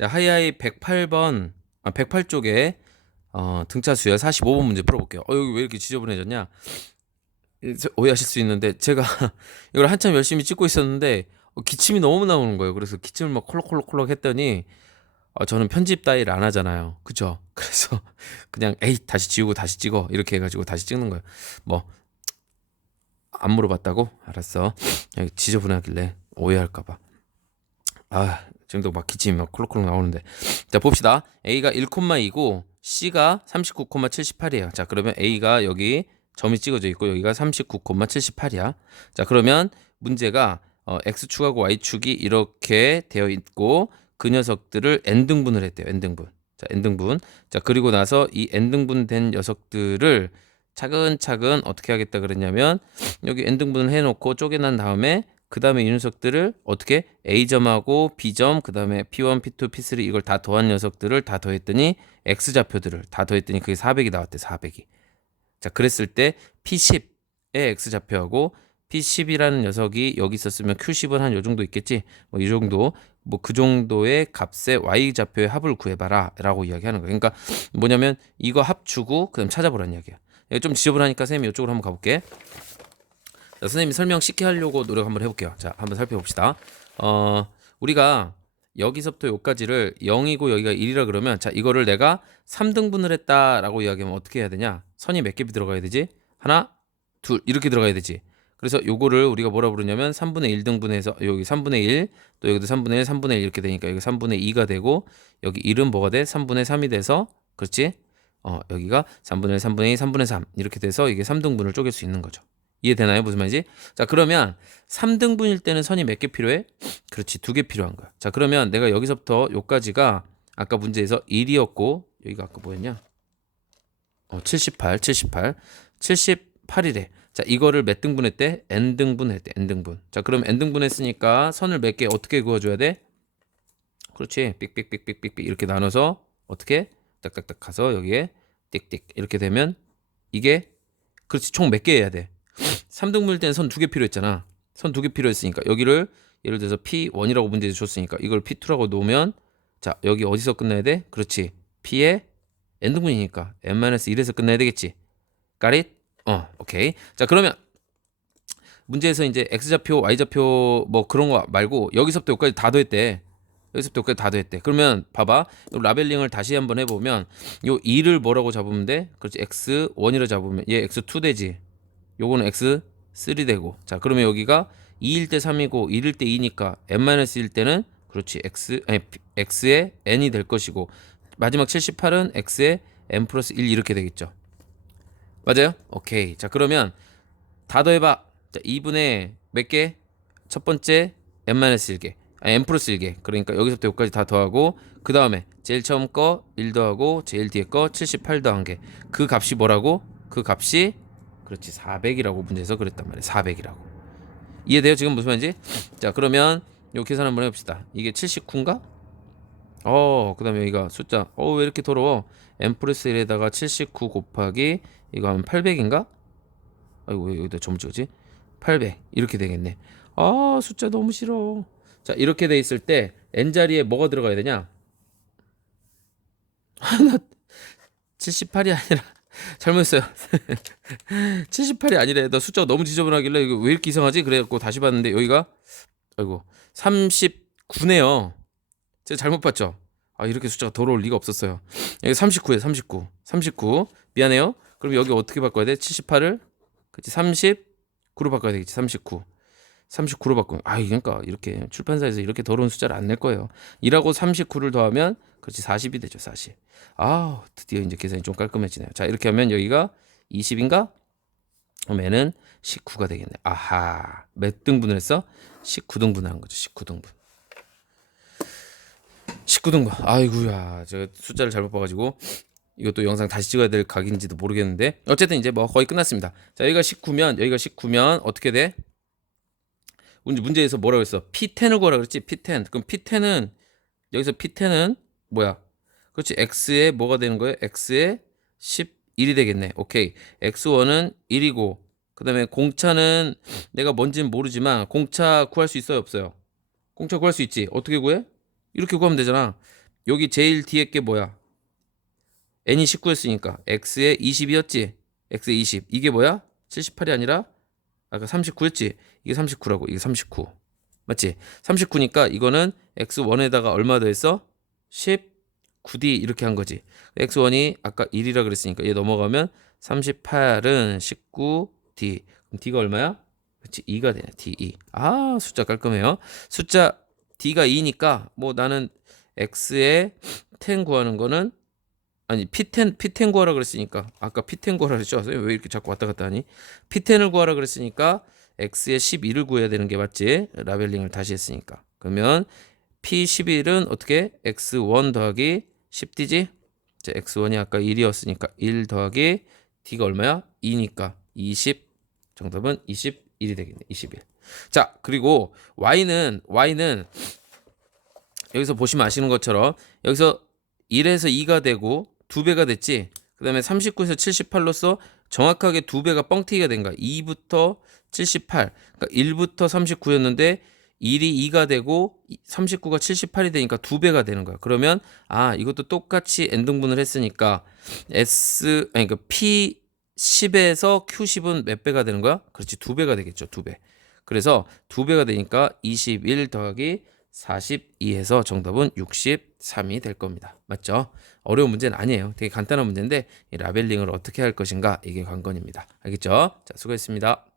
자, 하이하이 108번, 아, 108쪽에 어, 등차 수열 45번 문제 풀어볼게요. 어, 여기 왜 이렇게 지저분해졌냐? 오해하실 수 있는데 제가 이걸 한참 열심히 찍고 있었는데 어, 기침이 너무 나오는 거예요. 그래서 기침을 막 콜록콜록콜록 했더니 어, 저는 편집 따위를 안 하잖아요. 그죠? 그래서 그냥 에이 다시 지우고 다시 찍어 이렇게 해가지고 다시 찍는 거예요. 뭐 안 물어봤다고? 알았어. 지저분하길래 오해할까봐. 아 지금도 막 기침이 막 콜록콜록 나오는데 자 봅시다. A가 1,2고 C가 39,78이에요. 자 그러면 A가 여기 점이 찍어져 있고 여기가 39,78이야. 자 그러면 문제가 어, x축하고 y축이 이렇게 되어 있고 그 녀석들을 n등분을 했대요. n등분. 자 n등분. 자 그리고 나서 이 n등분 된 녀석들을 차근차근 어떻게 하겠다 그랬냐면 여기 n등분을 해놓고 쪼개난 다음에 그 다음에 이 녀석들을 어떻게 a점하고 b점 그 다음에 p1, p2, p3 이걸 다 더한 녀석들을 다 더했더니 x좌표들을 다 더했더니 그게 400이 나왔대 400이. 자 그랬을 때 p10의 x좌표하고 p10이라는 녀석이 여기 있었으면 q10은 한 요 정도 있겠지? 뭐 이 정도 뭐 그 정도의 값의 y좌표의 합을 구해봐라 라고 이야기하는 거예요. 그러니까 뭐냐면 이거 합주고 그다음 찾아보라는 이야기야. 좀 지저분하니까 선생님이 이쪽으로 한번 가볼게. 자, 선생님이 설명 쉽게 하려고 노력 한번 해볼게요. 자, 한번 살펴봅시다. 어, 우리가 여기서부터 여기까지를 0이고 여기가 1이라 그러면 자, 이거를 내가 3등분을 했다라고 이야기하면 어떻게 해야 되냐? 선이 몇 개 들어가야 되지? 하나, 둘 이렇게 들어가야 되지. 그래서 요거를 우리가 뭐라 부르냐면 3분의 1 등분해서 여기 3분의 1, 또 여기도 3분의 1, 3분의 1 이렇게 되니까 여기 3분의 2가 되고 여기 1은 뭐가 돼? 3분의 3이 돼서 그렇지? 어, 여기가 3분의 1, 3분의 2, 3분의 3 이렇게 돼서 이게 3등분을 쪼갤 수 있는 거죠. 이해되나요? 무슨 말인지? 자, 그러면 3등분일 때는 선이 몇 개 필요해? 그렇지, 두 개 필요한 거야. 자, 그러면 내가 여기서부터 여기까지가 아까 문제에서 1이었고 여기가 아까 뭐였냐? 어, 78, 78, 78이래. 자, 이거를 몇 등분했대? n 등분했대. n 등분. 자, 그럼 n 등분했으니까 선을 몇 개 어떻게 그어줘야 돼? 그렇지, 삑삑삑삑삑삑 이렇게 나눠서 어떻게 딱딱딱 가서 여기에 띡띡 이렇게 되면 이게 그렇지 총 몇 개 해야 돼? 3등분일 때는 선 두 개 필요했잖아. 선 두 개 필요했으니까 여기를 예를 들어서 P1이라고 문제에서 줬으니까 이걸 P2라고 놓으면 자 여기 어디서 끝나야 돼? 그렇지 P의 n등분이니까 n-1에서 끝나야 되겠지. It? 어 오케이. 자 그러면 문제에서 이제 x좌표, y좌표 뭐 그런 거 말고 여기서부터 여기까지 다 더했대. 여기서부터 여기까지 다 더했대. 그러면 봐봐. 요 라벨링을 다시 한번 해보면 요 2를 뭐라고 잡으면 돼? 그렇지 x1이라 잡으면 얘 x2 되지. 요거는 x3 되고. 자 그러면 여기가 2일 때 3이고 1일 때 2니까 n-1일 때는 그렇지 x 아니 x의 n이 될 것이고 마지막 78은 x의 n 플러스 1 이렇게 되겠죠. 맞아요? 오케이. 자 그러면 다 더해봐. 자 2분의 몇 개? 첫 번째 n-1개. 아, n 플러스 1개. 그러니까 여기서부터 여기까지 다 더하고 그 다음에 제일 처음 거 1 더하고 제일 뒤에 거 78 더한 게. 그 값이 뭐라고? 그 값이 그렇지 400이라고 문제에서 그랬단 말이야. 400이라고. 이해돼요? 지금 무슨 말인지? 자 그러면 요 계산 한번 해봅시다. 이게 79인가? 어, 그 다음에 여기가 숫자. 어, 왜 이렇게 더러워? n 플러스 1에다가 79 곱하기 이거 하면 800인가? 아이고, 왜 여기다 점 찍었지? 800. 이렇게 되겠네. 아, 숫자 너무 싫어. 자, 이렇게 돼 있을 때 n 자리에 뭐가 들어가야 되냐? 하나 78이 아니라 잘못했어요. 78이 아니래. 너 숫자가 너무 지저분하길래 이거 왜 이렇게 이상하지? 그래갖고 다시 봤는데 여기가 아이고 39네요. 제가 잘못 봤죠? 아 이렇게 숫자가 더러울 리가 없었어요. 여기 39에요. 39. 39. 미안해요. 그럼 여기 어떻게 바꿔야 돼? 78을 그치 39로 바꿔야 되겠지. 39. 39로 바꾸면 아 그러니까 이렇게 출판사에서 이렇게 더러운 숫자를 안 낼 거예요. 1하고 39를 더하면 그렇지 40이 되죠. 40. 아 드디어 이제 계산이 좀 깔끔해지네요. 자 이렇게 하면 여기가 20인가? 그럼 얘는 19가 되겠네. 아하 몇 등분을 했어? 19등분을 한 거죠. 19등분. 19등분. 아이구야 제가 숫자를 잘못 봐가지고 이것도 영상 다시 찍어야 될 각인지도 모르겠는데 어쨌든 이제 뭐 거의 끝났습니다. 자 여기가 19면 여기가 19면 어떻게 돼? 문제 문제에서 뭐라고 했어? P10을 구하라 그랬지? P10. 그럼 P10은 여기서 P10은 뭐야? 그렇지. X에 뭐가 되는 거예요? X에 11이 되겠네. 오케이. X1은 1이고 그다음에 공차는 내가 뭔지는 모르지만 공차 구할 수 있어요, 없어요? 공차 구할 수 있지. 어떻게 구해? 이렇게 구하면 되잖아. 여기 제일 뒤에 게 뭐야? n이 19였으니까 x에 20이었지. x에 20. 이게 뭐야? 78이 아니라 아까 39였지. 이게 39라고. 이게 39. 맞지? 39니까 이거는 x1에다가 얼마 더했어? 19d 이렇게 한 거지. x1이 아까 1이라 그랬으니까 얘 넘어가면 38은 19d. 그럼 d가 얼마야? 그렇지. 2가 되네. d2. 아, 숫자 깔끔해요. 숫자 d가 2니까 뭐 나는 x의 10 구하는 거는 아니 p10 p10 구하라 그랬으니까 아까 p10 구하라 그랬죠. 왜 이렇게 자꾸 왔다 갔다 하니? p10을 구하라 그랬으니까 x의 11을 구해야 되는 게 맞지? 라벨링을 다시 했으니까. 그러면 p11은 어떻게? x1 더하기 10d지? 자, x1이 아까 1이었으니까 1 더하기 d가 얼마야? 2니까 20 정답은 21이 되겠네. 21. 자, 그리고 y는 y는 여기서 보시면 아시는 것처럼 여기서 1에서 2가 되고 2배가 됐지. 그 다음에 39에서 78로서 정확하게 2배가 뻥튀기가 된 거야. 2부터 78. 그러니까 1부터 39였는데 1이 2가 되고 39가 78이 되니까 2배가 되는 거야. 그러면 아, 이것도 똑같이 n등분을 했으니까 S 아니 그 P 10에서 Q 10은 몇 배가 되는 거야? 그렇지. 2배가 되겠죠. 2배. 그래서 2배가 되니까 21 더하기 42해서 정답은 63이 될 겁니다. 맞죠? 어려운 문제는 아니에요. 되게 간단한 문제인데 이 라벨링을 어떻게 할 것인가 이게 관건입니다. 알겠죠? 자, 수고했습니다.